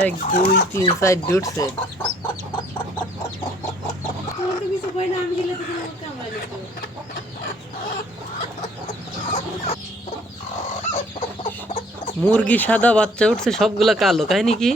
এক দুই তিন চার উঠছে। মুরগি সাদা বাচ্চা উঠছে, সবগুলা কালো, কাহিনী কি?